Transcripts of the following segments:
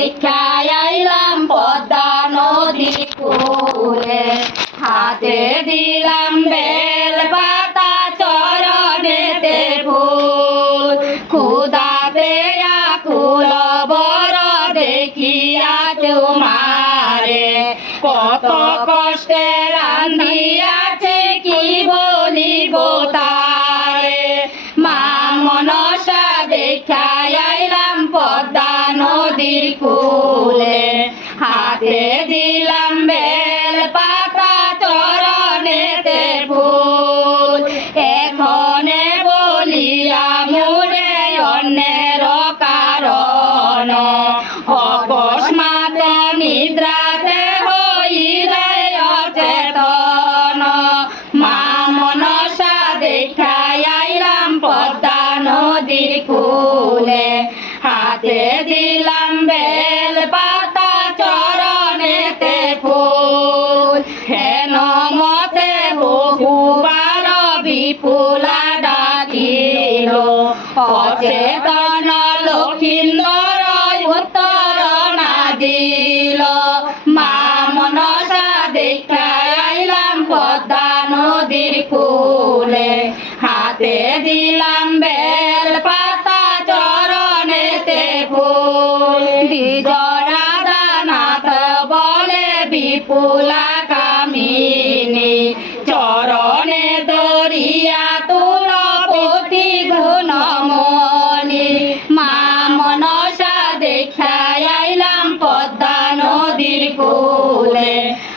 দেখাই আইলাম পদ্মা নদীর কূলে। হাতে দিলাম বেল পাতা চরণেতে ফুল, ক্ষুধাতে আকুল বড় দেখিয়া তোমারে, কত কষ্টে রান্ধিয়াছে কি বলিব তারে। মা মনসা দেখাই আইলাম পদ্মা নদীর কূলে। হাতে দিলাম বেল পাতা চরণেতে ফুল, এখনে বলিয়া মোরে অন্যের কারণ, অকস্মাৎ নিদ্রাতে হইলে অচেতন। মা মনসা দেখাই আইলাম পদ্মা নদীর কূলে। হাতে দিলাম বেল পাতা চরণেতে ফুল, হেন মতে বহুবার বিপুলা ডাকিল, অচেতন লক্ষিন্দর উত্তর না দিল। মা মনসা দেখাই আইলাম পদ্মা নদীর কূলে। হাতে দিলাম বেল পাতা চরণেতে ফুল, দ্বিজরাধানাথ বলে বিপুলা কামিনী, চরণে দরিয়া তুল পতি গুণমণি। মা মনসা দেখাই আইলাম পদ্মা নদীর কূলে।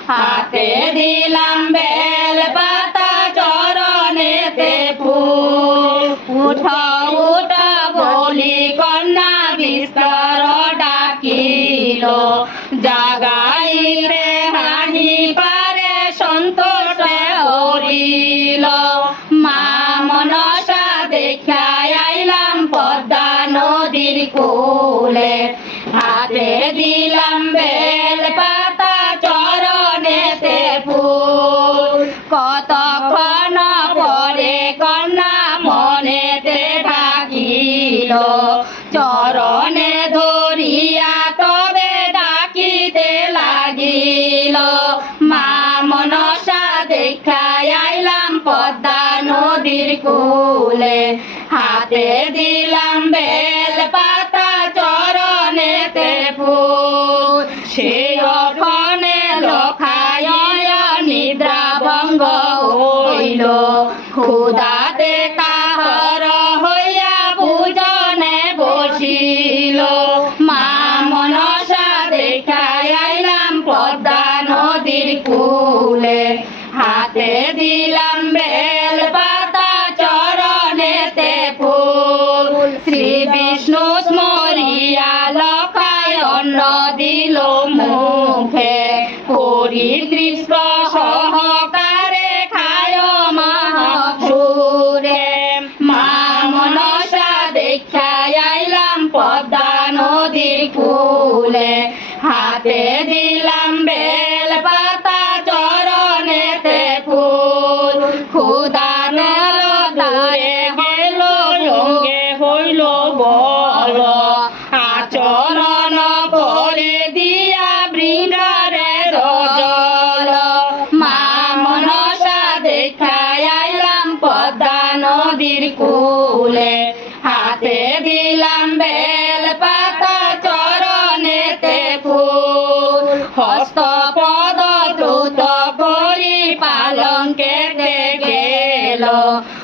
হাতে দিলাম বেল পাতা চরণেতে ফুল, উঠ উঠ বলি কন্যা বিস্তর ডাকিল, জাগাইতে হানি পারে সন্তোষে হরিল। মা মনসা দেখাই আইলাম পদ্মা নদীর কূলে। হাতে দিলাম বেল পাতা চরণেতে ফুল, কতক্ষণ পরে কন্যা মনেতে থাকিল, চরণে ধরিয়া তবে ডাকিতে লাগিল। মা মনসা দেখাই আইলাম পদ্মা নদীর কূলে। হাতে দিলাম বেল পাতা চরণেতে ফুল, সে অখনে লখায় নিদ্রা ভঙ্গ হইল, ক্ষুধাতে কাহর হইয়া ভোজনে বসিল। মা মনসা দেখাই আইলাম পদ্মা নদীর কূলে। হাতে দিলাম বেল পাতা চরণেতে ফুল, শ্রী বিষ্ণু স্মরিয়া লখায় অন্ন দিল মুখে, পরিতৃষ্ণ সহকারে খায় মহাসুরে। মা মনসা দেখাই আইলাম পদ্মা নদীর কূলে। হাতে দিলাম বেল পাতা চরণেতে ফুল, ক্ষুধাতে লতায়ে হইল অঙ্গে হইল বল, আচরণ করে দিয়া বৃন্দারে জল। মা মনসা দেখাই আইলাম পদ্মা নদীর কূলে। হাতে দিলাম বেল পাতা চরণেতে ফুল, হস্ত পদ দ্রুত করি পালঙ্কেতে গেল,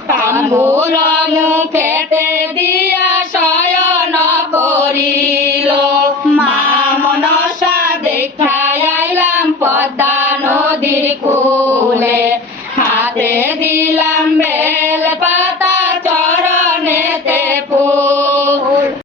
তাম্বুর মুখেতে দিয়া শয়ন করিল। মা মনসা দেখাই আইলাম পদ্মা নদীর কূলে।